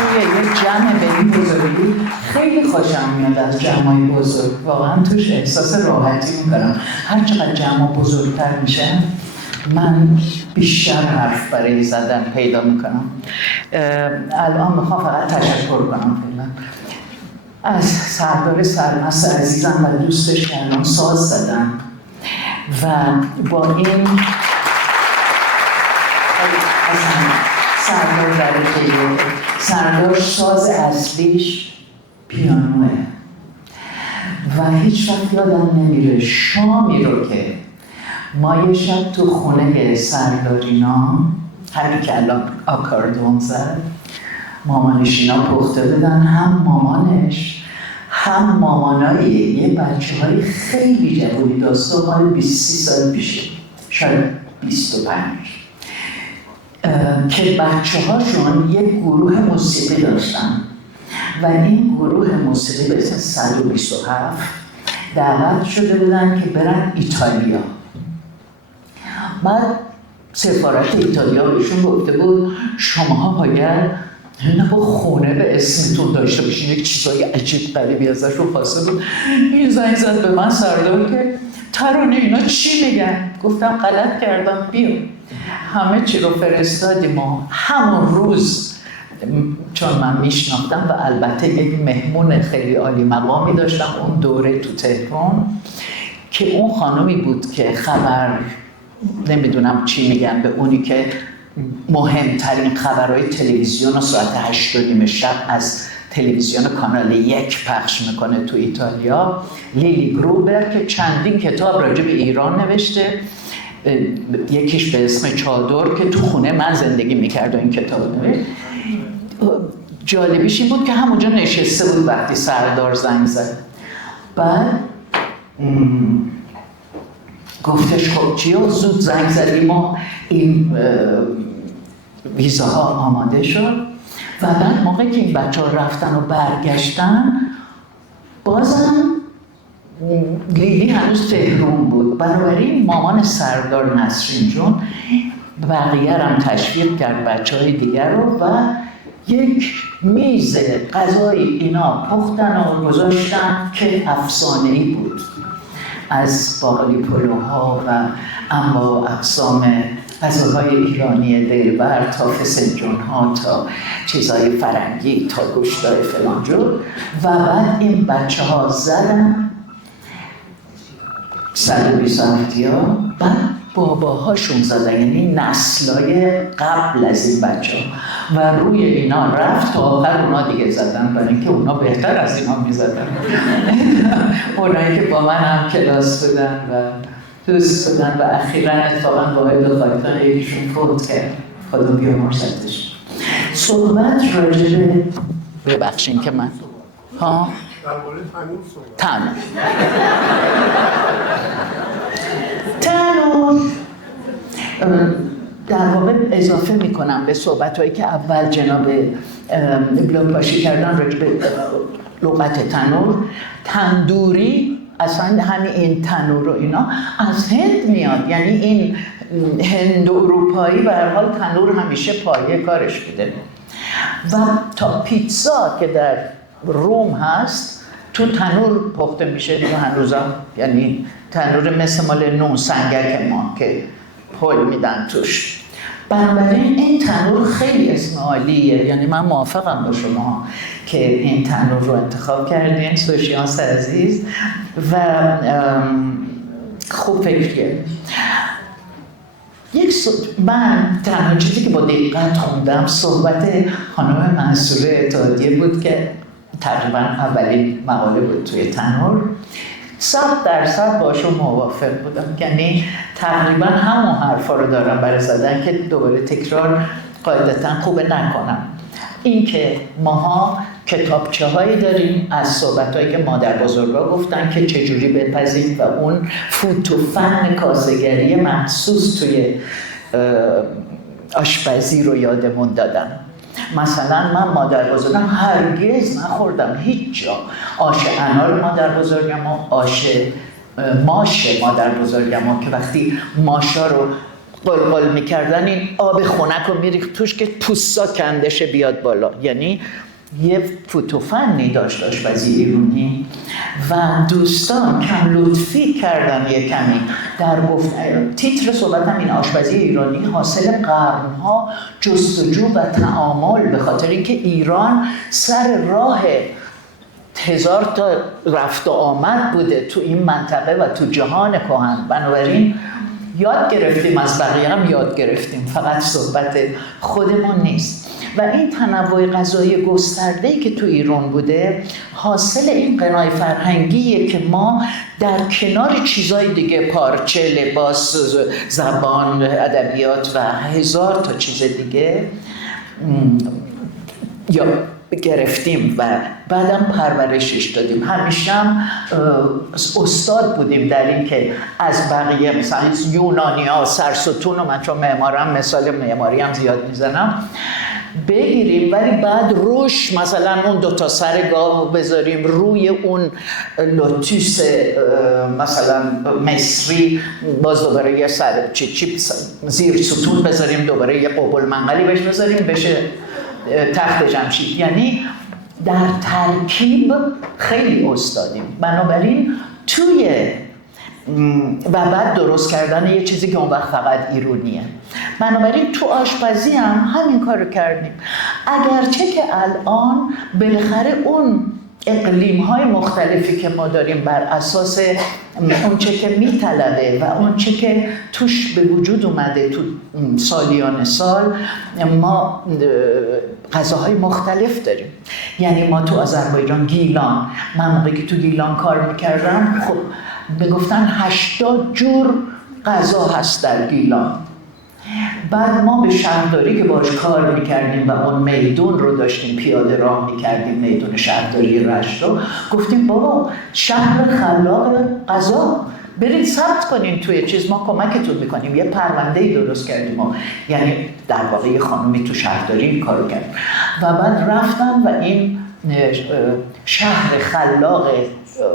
توی یه جمع به این بزرگی خیلی خوشم میاد از جمعای بزرگ، واقعا توش احساس راحتی میکنم. هر چقدر جمع بزرگتر میشن من بیشتر حرف برای زدن پیدا میکنم. الان میخوام فقط تشکر کنم فعلا از سردار سرمست عزیزم و دوستش که الان ساز زدن و با این سردار درجه سردار ساز اصلیش پیانوه و هیچ وقت یادم نمیره شامی رو که ما یه شب تو خونه سردارینا، همین که الان آکاردون زد، مامانش اینا پخته بدن، هم مامانش هم مامانای یه بچه های خیلی جوانی، داستان مال 20 سال پیشه، شاید 25، که بچه هاشون یک گروه موسیقی داشتن و این گروه موسیقی به اسم 127 دعوت شده بودن که برن ایتالیا. بعد سفارت ایتالیا بهشون گفته بود شماها باید خونه به اسمتون داشته باشین، یک چیزای عجیب غریبی ازشون خواسته بود. این زنگ زد به من سردار که ترانه اینا چی میگن؟ گفتم غلط کردم، بیا. همه چی رو فرستادیم و همون روز، چون من میشناختم و البته یک مهمون خیلی عالی مقامی داشتم اون دوره تو تهران که اون خانمی بود که خبر، نمیدونم چی میگن به اونی که مهمترین خبرهای تلویزیون رو ساعت 8:30 شب از تلویزیون کانال 1 پخش میکنه تو ایتالیا، لیلی گروبر، که چندین کتاب راجع به ایران نوشته، یکیش به اسم چادر که تو خونه من زندگی میکرد و این کتاب نوشت. جالبیش این بود که همونجا نشسته بود وقتی سردار زنگ زد. بعد گفتش خب چیا زود زنگ زدیم و این ویزاها آماده شد و بعد موقعی که این بچه ها رفتن و برگشتن بازم لیلی هنوز تهران بود. بنابراین مامان سردار نسرین جون بقیه هم تشویق کرد بچه های دیگر رو و یک میز غذایی اینا پختن و گذاشتن که افسانه‌ای بود، از باقالی پلوها و انواع اقسام غذاهای ایرانی دلبر تا فسنجون‌ها تا چیزهای فرنگی تا گوشتای فلانجور. و بعد این بچه ها زدن 127 ها، بعد باباهاشون زدن، یعنی نسلای قبل از این بچه ها و روی اینا رفت تا آخر اونا دیگه زدن، برای اینکه اونا بهتر از اینا می زدن. اونایی که با من هم کلاس بودن و دوست بودن و اخیراً اتفاقاً واحد خاطر یکیشون فوت کرد، خدا بیامرزتش. صحبت راجع به ببخشین که من ها تنور در واقع اضافه میکنم به صحبت‌هایی که اول جناب بلاکباشی کردن راجع به لغت تنور. تندوری اصلا همین این تنور و اینا از هند میاد، یعنی این هند اروپایی به هر حال تنور همیشه پایه کارش بوده و تا پیتزا که در روم هست تو تنور پخته میشه دیگه هنوزا، یعنی تنور مثل مال نون سنگک ما که پل میدن توش. بنابراین این تنور خیلی اسم عالیه، یعنی من موافقم با شما که این تنور رو انتخاب کردین سوشیانس عزیز و خوب فکریه. من تنها چیزی که با دقت خوندم صحبت خانم منصوره اتحادیه بود که تقریبا اولین مقاله بود توی تنور. 100% باشون موافق بودم، یعنی تقریبا همون حرفا رو دارم برای زدن که دوباره تکرار قاعدتا خوبه نکنم. این که ماها کتابچه هایی داریم از صحبت هایی که مادر بزرگا گفتن که چجوری بپذیم و اون فوت و فن کاسه‌گری مخصوص توی آشپزی رو یادمون دادن. مثلا من مادر بزرگم هرگز نخوردم هیچ جا آش انار مادر بزرگم و آش ماش مادر بزرگم که وقتی ماشا رو قلقل میکردن این آب خنک رو میریخت توش که پوستا کندشه بیاد بالا. یعنی یه فوتوفنی داشت آشپزی ایرانی و دوستان کم لطفی کردن یه کمی در گفت تیتر صحبتم این آشپزی ایرانی حاصل قرنها جستجو و تعامل، به خاطر اینکه ایران سر راه 1000 تا رفت و آمد بوده تو این منطقه و تو جهان کهن. بنابراین یاد گرفتیم، از بقیه هم یاد گرفتیم، فقط صحبت خودمون نیست. و این تنوع غذایی گسترده‌ای که تو ایران بوده حاصل این قنای فرهنگیه که ما در کنار چیزای دیگه، پارچه، لباس، زبان، ادبیات و 1000 تا چیز دیگه یا گرفتیم و بعدم پرورشش دادیم. همیشه هم استاد بودیم در این که از بقیه مثلا یونانی ها سرستون و من چون معمارم مثال معماری هم زیاد میزنم بگیریم، ولی بعد روش مثلا اون 2 تا سر گاو بذاریم روی اون لوتوس مثلا مصری، باز دوباره یه سر چیپ زیر ستون بذاریم، دوباره یه قبل منقلی بهش بذاریم بشه تخت جمشید. یعنی در ترکیب خیلی استادیم. بنابراین توی و بعد درست کردن یه چیزی که اون وقت فقط ایرونیه. بنابراین تو آشپزی هم همین کار رو کردیم، اگرچه که الان بالاخره اون اقلیم‌های مختلفی که ما داریم بر اساس اون چه که میطلبه و اون چه که توش به وجود اومده تو سالیان سال، ما غذاهای مختلف داریم. یعنی ما تو آذربایجان گیلان، من موقعی که تو گیلان کار میکردم خب میگفتن 80 جور غذا هست در گیلان. بعد ما به شهرداری که باش کار میکردیم و اون میدون رو داشتیم پیاده راه میکردیم، میدون شهرداری رشت رو، گفتیم بابا شهر خلاق غذا، برید ثبت کنین توی چیز، ما کمکتون میکنیم. یه پرونده‌ای درست کردیم ما، یعنی در واقع یه خانومی تو شهرداری این کارو کرد و بعد رفتم و این شهر خلاق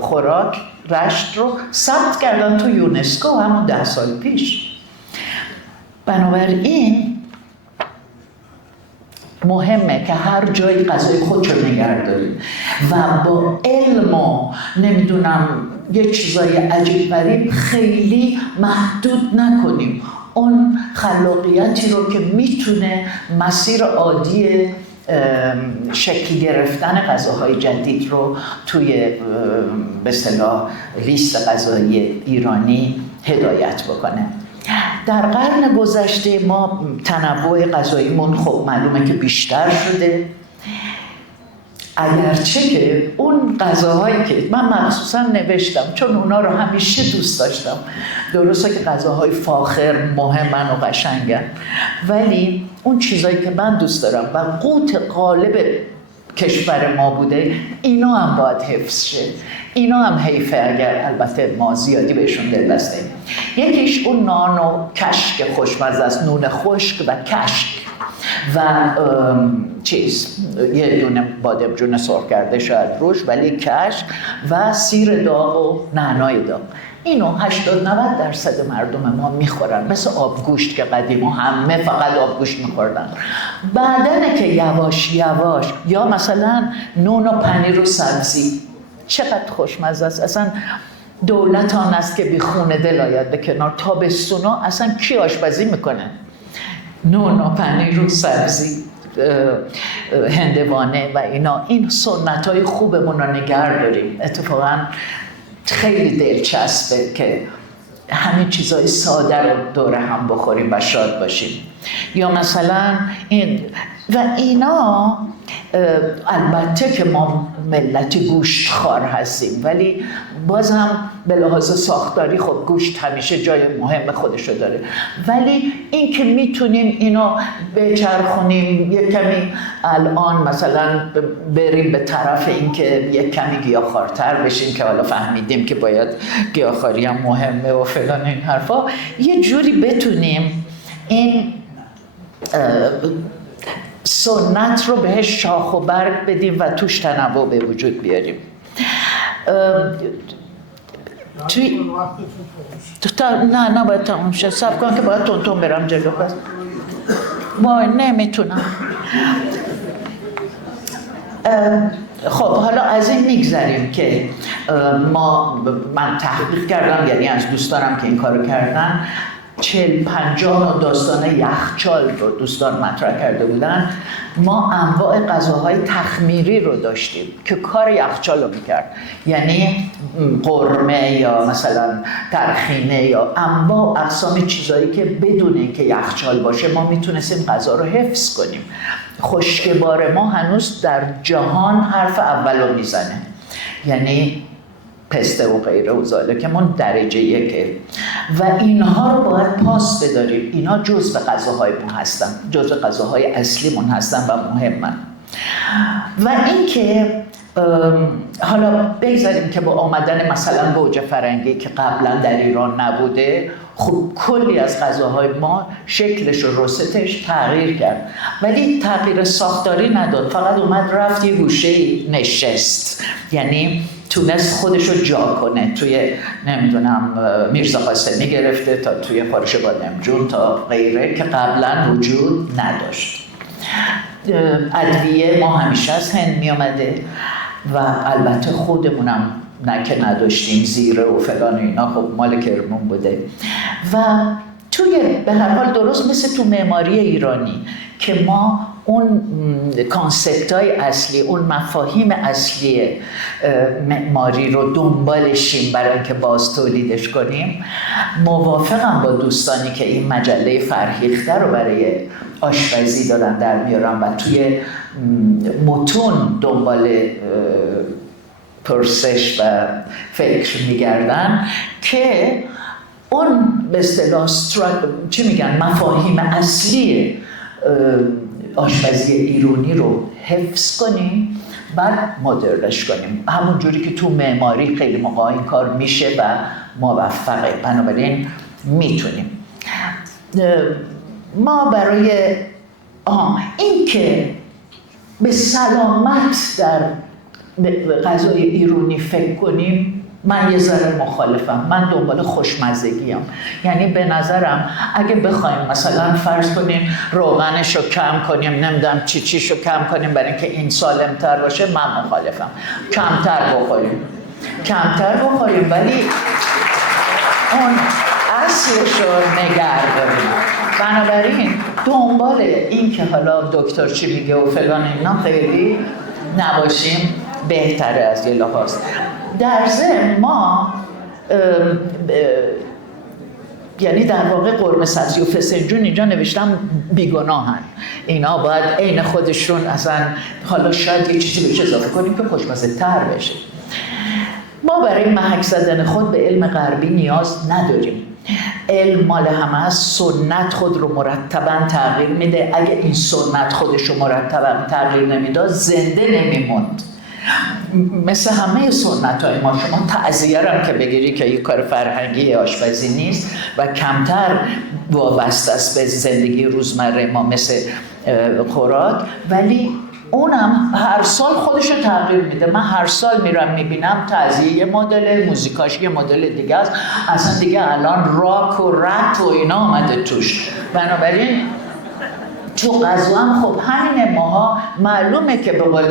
خوراک رشت رو ثبت کردن تو یونسکو همون 10 سال پیش. بنابراین مهمه که هر جایی غذای خودش رو نگه داریم و با علم و نمیدونم یه چیزای عجیب غریب خیلی محدود نکنیم اون خلاقیتی رو که میتونه مسیر عادی شکل گرفتن غذاهای جدید رو توی به اصطلاح لیست غذایی ایرانی هدایت بکنه. در قرن گذشته ما تنوع غذاییمون خب معلومه که بیشتر شده، اگرچه که اون غذاهایی که من مخصوصا نوشتم چون اونا رو همیشه دوست داشتم، درسته که غذاهای فاخر مهمن و قشنگن، ولی اون چیزایی که من دوست دارم و قوت غالب کشور ما بوده، اینا هم باید حفظ شه. اینا هم حیفه اگر البته ما زیادی بهشون دل بستیم. یکیش اون نان و کشک خوشمزه است، نون خشک و کشک و یه دونه بادمجون سرخ کرده شاید روش، ولی کشک و سیر داغ و نعنای داغ. اینو 80-90% مردم ما میخورن، مثل آبگوشت که قدیما همه فقط آبگوشت میخوردن. بعدنه که یواش یواش، یا مثلا نون و پنیر و سبزی، چقدر خوشمزه است. اصلا دولت آن است که بی خون دل آید به کنار. تابستونا اصلا کی آشپزی میکنه؟ نون و پنیر و سبزی، هندوانه و اینا. این سنت‌های خوبمون رو نگه داریم. اتفاقاً خیلی دلچسبه که همین چیزای ساده رو دور هم بخوریم و شاد باشیم. یا مثلا این و اینا. البته که ما ملتی گوشت خوار هستیم، ولی باز هم به لحاظ ساختاری خب گوشت همیشه جای مهم خودشو داره، ولی این که میتونیم اینو بچرخونیم یک کمی، الان مثلا بریم به طرف این که یک کمی گیاهخوارتر بشیم که حالا فهمیدیم که باید گیاهخواری هم مهمه و فلان این حرفا، یه جوری بتونیم این سنت رو بهش شاخ و برگ بدیم و توش تنوع به وجود بیاریم. توی نه باید تموم شد. صبر کن که باید تون برم جلو. بس وای نمیتونم. خب حالا از این میگذریم که من تحقیق کردم، یعنی از دوستانم که این کارو کردن 40-50 داستان یخچال رو دوستان مطرح کرده بودن. ما انواع غذاهای تخمیری رو داشتیم که کار یخچال رو میکرد، یعنی قرمه یا مثلا ترخینه یا انواع اقسام چیزایی که بدون اینکه یخچال باشه ما میتونستیم غذا رو حفظ کنیم. خشکبار ما هنوز در جهان حرف اول رو میزنه، یعنی پسته و غیره و ذالک من درجه یکه و اینها رو باید پاس بداریم. اینا جزء غذاهای ما هستن، جزء غذاهای اصلی من هستن و مهمن. و اینکه حالا بگذاریم که با آمدن مثلا گوجه فرنگی که قبلا در ایران نبوده، خب کلی از غذاهای ما شکلش و رستش تغییر کرد، ولی تغییر ساختاری نداد، فقط اومد رفت یه گوشه نشست، یعنی تونست خودش رو جا کنه. توی نمیدونم میرزا قاسمی گرفته تا توی فارش بادمجون تا غیره که قبلا وجود نداشت. ادویه ما همیشه از هند می آمده و البته خودمونم نه که نداشتیم، زیره و فلان و اینا خب مال کرمون بوده. و توی به هر حال درست مثل تو معماری ایرانی که ما اون کانسپت‌های اصلی، اون مفاهیم اصلی معماری رو دنبالشیم برای اینکه باز تولیدش کنیم. موافقم با دوستانی که این مجله فرهیخته رو برای آشپزی دارن در میارن و توی متون دنبال پرسش و فکر میگردن که اون به اصطلاح چی میگن مفاهیم اصلی آشپزی ایرانی رو حفظ کنیم بعد مدرنش کنیم، همون جوری که تو معماری خیلی موقع این کار میشه و موفقه. بنابراین میتونیم ما برای این که به سلامت در غذای ایرانی فکر کنیم، من یه ذره مخالفم. من دنبال خوشمزگیم، یعنی به نظرم اگه بخوایم مثلا فرض کنیم روغنش رو کم کنیم، نمیدونم چیش رو کم کنیم برای اینکه این سالمتر باشه، من مخالفم. کمتر بخوریم ولی اون اصلش رو نگه داریم. بنابراین دنبال این که حالا دکتر چی میگه و فلان اینا خیلی نباشیم بهتره از یه لحاظ. در ضمن ما یعنی در واقع قرمه سبزی و فسنجون اینجا نوشتم بیگناهن، اینا باید عین خودشون اصلا حالا شاید یه چیزی بهش اضافه کنیم که خوشمزه تر بشه. ما برای محک زدن خود به علم غربی نیاز نداریم. علم مال همه است، سنت خود رو مرتباً تغییر میده. اگه این سنت خودش رو مرتباً تغییر نمیداد زنده نمیموند. مثل همه سنت های ما، شما تعزیه هم که بگیری که یک کار فرهنگی آشپزی نیست و کمتر وابسته است به زندگی روزمره ما مثل خوراک، ولی اونم هر سال خودش رو تغییر میده. من هر سال میرم میبینم تعزیه یه مدل، موزیکاش یه مدل دیگه است، اصلا دیگه الان راک و رپ و اینا آمده توش. بنابراین تو غذا هم خب همین ماها معلومه که به قول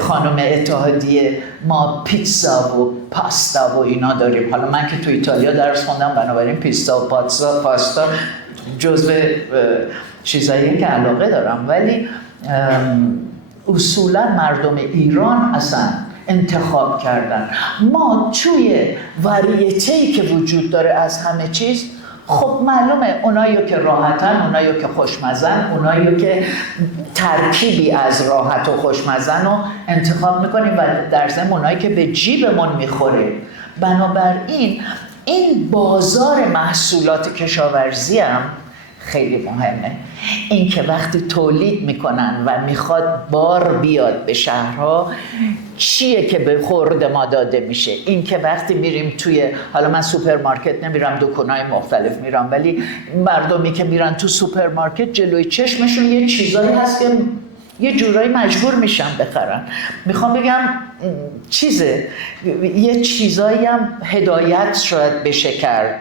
خانم اتحادیه ما پیتزا و پاستا و اینا داریم. حالا من که تو ایتالیا درس خوندم، بنابراین پیتزا و پاستا جزو چیزایی که علاقه دارم، ولی اصولا مردم ایران اصلا انتخاب کردن. ما توی واریته‌ای که وجود داره از همه چیز، خب معلومه اونایی که راحتن، اونایی که خوشمزن، اونایی که ترکیبی از راحت و خوشمزن رو انتخاب میکنیم و در ضمن اونایی که به جیبمون میخوره. بنابراین این بازار محصولات کشاورزی هم خیلی مهمه. این که وقتی تولید میکنن و میخواد بار بیاد به شهرها، چیه که به خورد ما داده میشه. این که وقتی میریم توی، حالا من سوپرمارکت نمیرم، دکانای مختلف میرم، ولی مردمی که میرن تو سوپرمارکت جلوی چشمشون یه چیزایی هست که یه جورایی مجبور میشن بخرن. میخوام بگم یه چیزایی هم هدایت شاید بشه کرد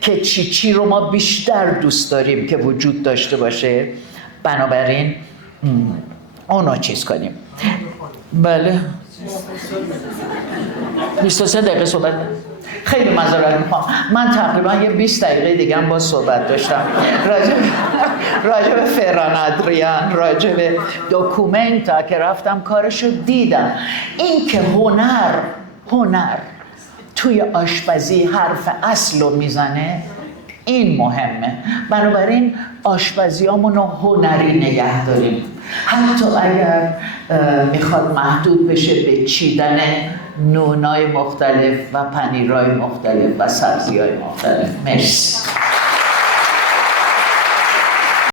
که چی رو ما بیشتر دوست داریم که وجود داشته باشه، بنابراین اونو چیز کنیم. بله 23 دقیقه صحبت. خیلی معذرت میخوام، من تقریبا یه 20 دقیقه دیگه هم با صحبت داشتم راجع به فران ادریان، راجع به داکومنتا که رفتم کارشو دیدم. این که هنر توی آشپزی حرف اصل رو میزنه، این مهمه. بنابراین آشپزیامون رو هنری نگه داریم، حتی اگر میخواد محدود بشه به چیدن نونای مختلف و پنیرهای مختلف و سبزیهای مختلف. مرسی.